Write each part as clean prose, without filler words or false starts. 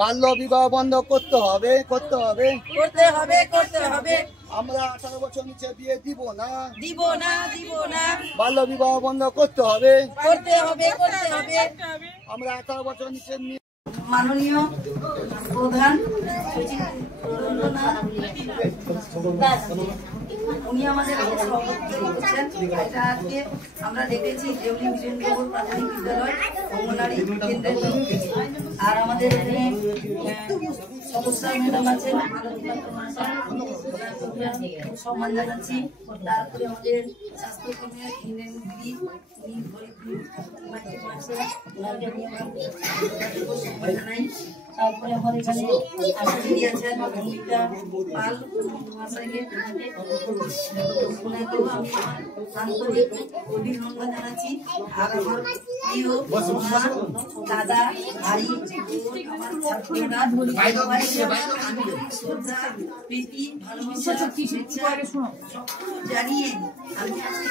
বাল্য বিবাহ বন্ধ করতে হবে করতে হবে। আমরা 18 বছর নিচে বিয়ে দিব না। বাল্য বিবাহ বন্ধ করতে হবে। আমরা 18 বছর নিচে মাননীয় প্রধান উনি আমাদের এটা আজকে আমরা দেখেছি দেউলি বিজেন্দ্রপুর প্রাথমিক বিদ্যালয় অঙ্গনারী কেন্দ্রের আর আমাদের এখানে সমস্যা ম্যাডাম আছেন সম্মান জানাচ্ছি। তারপরে আমাদের স্বাস্থ্যকর্মীর দিদি উনি তারপরে আমাদের এখানে দিদি আছেন অমিতা পাল মহাশয়কে আমি আন্তরিক অভিনন্দন জানাচ্ছি। আর আমার প্রিয় দাদা ভাই আমার ছাত্ররা শ্রদ্ধা প্রীতি ভালোবাসা জানিয়ে আমি আজকে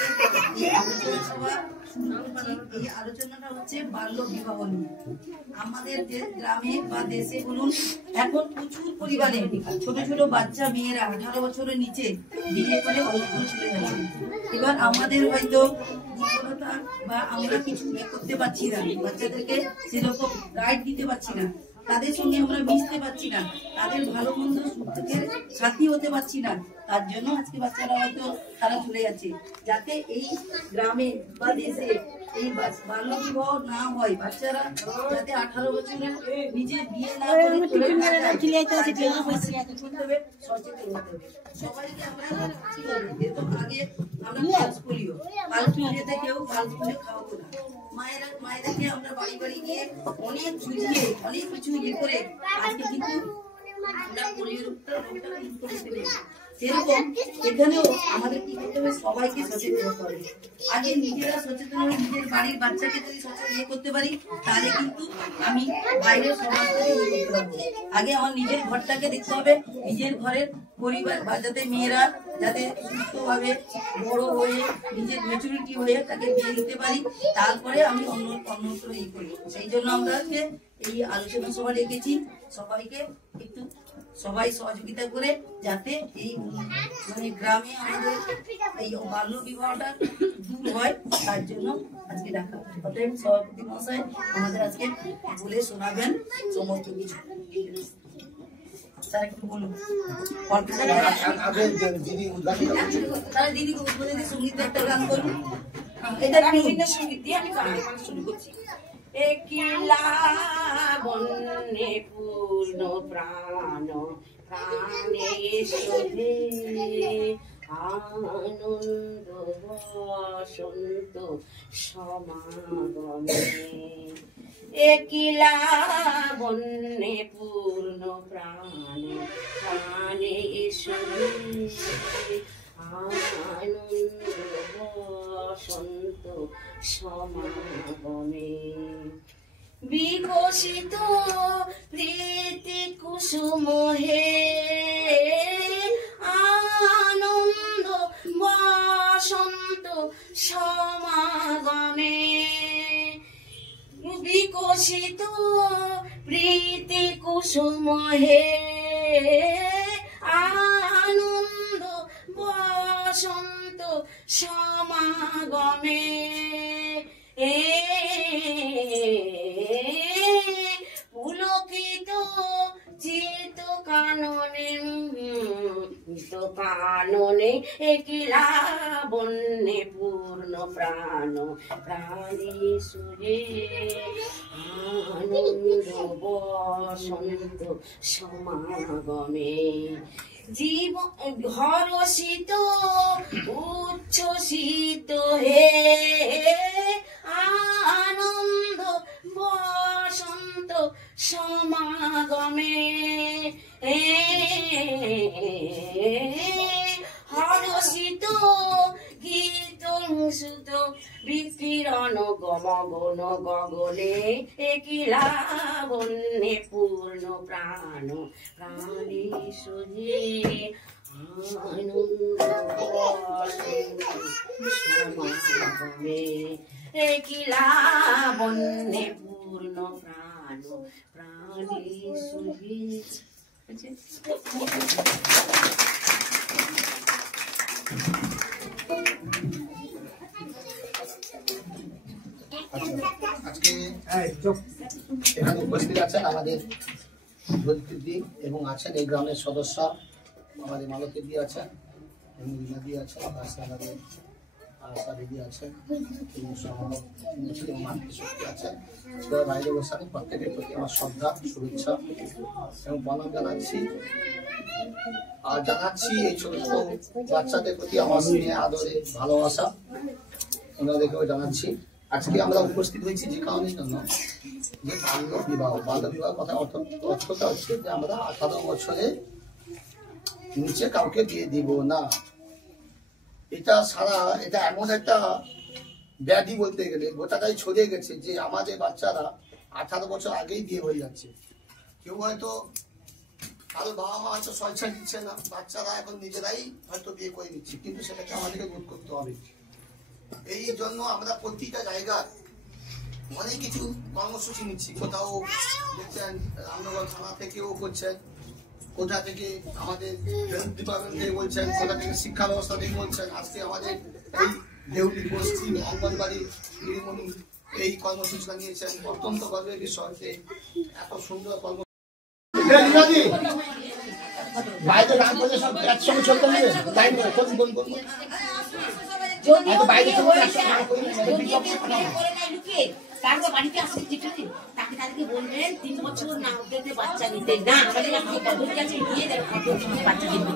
এই আলোচনাটা হচ্ছে বাল্য বিবাহ নিয়ে। আমাদের গ্রামে বা দেশে বলুন এখন প্রচুর পরিমাণে ছোট ছোট বাচ্চা মেয়েরা 18 বছরের নিচে বিয়ে করে অল্প চলে যাচ্ছে। এবার আমাদের হয়তো দুর্বলতা বা আমরা কিছু করতে পারছি না, বাচ্চাদেরকে সেরকম গাইড দিতে পারছি না, তাদের সঙ্গে আমরা মিশতে পারছি না, তাদের ভালো মন্দ সুখের সাথী হতে পারছি না। তার জন্য আজকে বাচ্চারা হয়তো তারা চলে যাচ্ছে। যাতে এই গ্রামে বা দেশে এই বাল্য বিবাহ না হয়, বাচ্চারা যাতে 18 বছরের নিজে বিয়ে না করে সচেতন হতে হবে। সবাইকে আমরা আগে আমরা পালস পোলিওতে কেউ পালস পোলিও খাওয়াবো না। মায়েদেরকে আমরা বাড়ি বাড়ি গিয়ে অনেক ঝুঁকিয়ে অনেক কিছু ইয়ে করে আজকে কিন্তু আমরা পোলিও রোগটা করে ফেলেছি। সেরকম এখানেও আমাদের কি করতে হবে, সবাইকে সচেতন হতে হবে। আগে নিজেরা সচেতন হয়ে নিজের বাড়ির বাচ্চাকে যদি সচেতন করতে পারি তাহলে কিন্তু আমি বাইরের সমাজকে করতে পারবো। আগে আমার নিজের ঘরটাকে দেখতে হবে, নিজের ঘরের পরিবার বা যাতে মেয়েরা যাতে সুস্থভাবে বড় হয়ে নিজের ম্যাচুরিটি হয়ে তাকে বিয়ে দিতে পারি, তারপরে আমি অন্য ইয়ে করি। সেই জন্য আমরা আজকে এই আলোচনা সভা ডেকেছি। সবাইকে একটু সবাই সহযোগিতা করে যাতে এই মানে গ্রামে আমাদের এই বাল্য বিবাহটা দূর হয়, তার জন্য আজকে ডাকা। অতএব সভাপতি মহাশয় আমাদের আজকে বলে শোনাবেন সমস্ত কিছু। স্যার একটু বলুন। তাহলে দিদি উদ্বোধনী সঙ্গীত একটা গান করুন। এটা বিভিন্ন সঙ্গীত দিয়ে আমি গান শুরু করছি। একলা বন্যে পূর্ণ প্রাণ প্রাণে শোভে আনন্দ বসন্ত সমাগমে। একলা বন্যে পূর্ণ প্রাণ প্রাণে শোভে আনন্দ বসন্ত সমাগমে। বিকশিত প্রীতি কুসুম হে আনন্দ বসন্ত সমাগমে। বিকশিত প্রীতি কুসুম হে আনন্দ বসন্ত সমাগমে। পুলকিত চিত কাননে একলা বন্যে পূর্ণ প্রাণ প্রাণী সুরে আনন্দ বসন্ত সমাগমে। জীব হরষিত উচ্ছ্বসিত হে আনন্দ বসন্ত সমাগমে। হরষিত গীত সুত বিকিরণ গমগণ গগনে একলা বন্যে পূর্ণ প্রাণ প্রাণী সুজে আনন্দ সমাগমে। একলা বন্যে পূর্ণ প্রাণ প্রাণ প্রাণেশ্বরী। আজকে এখানে উপস্থিত আছেন আমাদের ধরিত্রী এবং আছেন এই গ্রামের সদস্য আমাদের মালতী দি আছেন এবং রিমাদি আছেন, পাশে আমাদের আশা দিদি আছেন এবং এবং মাতৃশক্তি আছেন। সেটা বাইরে বসে আমি প্রত্যেকের প্রতি আমার শ্রদ্ধা, শুভেচ্ছা এবং প্রণাম জানাচ্ছি। আর জানাচ্ছি এই ছোট ছোট বাচ্চাদের প্রতি আমার স্নেহ, আদরে, ভালোবাসা ওনাদেরকেও জানাচ্ছি। আজকে আমরা উপস্থিত হয়েছি যে কারণের জন্য যে বাল্য বিবাহ কথা অর্থটা হচ্ছে যে আমরা 18 বছরের নিচে কাউকে বিয়ে দিব না। এটা এমন একটা ব্যাধি বলতে গেলে গোটাটাই ছড়িয়ে গেছে যে আমাদের বাচ্চারা 18 বছর আগেই বিয়ে হয়ে যাচ্ছে। কেউ হয়তো কারো বাবা মা হয়তো স্বেচ্ছা দিচ্ছে না, বাচ্চারা এখন নিজেরাই হয়তো বিয়ে করে নিচ্ছে, কিন্তু সেটাকে আমাদেরকে রোধ করতে হবে। এই জন্য আমরা প্রতিটা জায়গায় অনেক কিছু কর্মসূচি নিচ্ছি। কোথাও দেখছেন রামনগর থানা থেকেও করছেন, কোথা থেকে আমাদের হেলথ ডিপার্টমেন্ট থেকে বলছেন, কোথা থেকে শিক্ষা ব্যবস্থা থেকে বলছেন। আজকে আমাদের এই দেউলি বস্তি অঙ্গনবাড়ি দিদিমণি এই কর্মসূচিটা নিয়েছেন। অত্যন্ত গর্বের বিষয় যে এত সুন্দর কর্মসূচি। বাইরে গান করে সব একসঙ্গে চলতে হবে, লাইন করে কোন কোন কোন বাইরে তারপর বাড়িতে আসলে যেখানে তাকে তাদেরকে বলবেন 3 বছর না ওদেরকে বাচ্চা নিতে না, আমাদের একটা পদ্ধতি আছে নিয়ে দেবে বাচ্চা দিবে।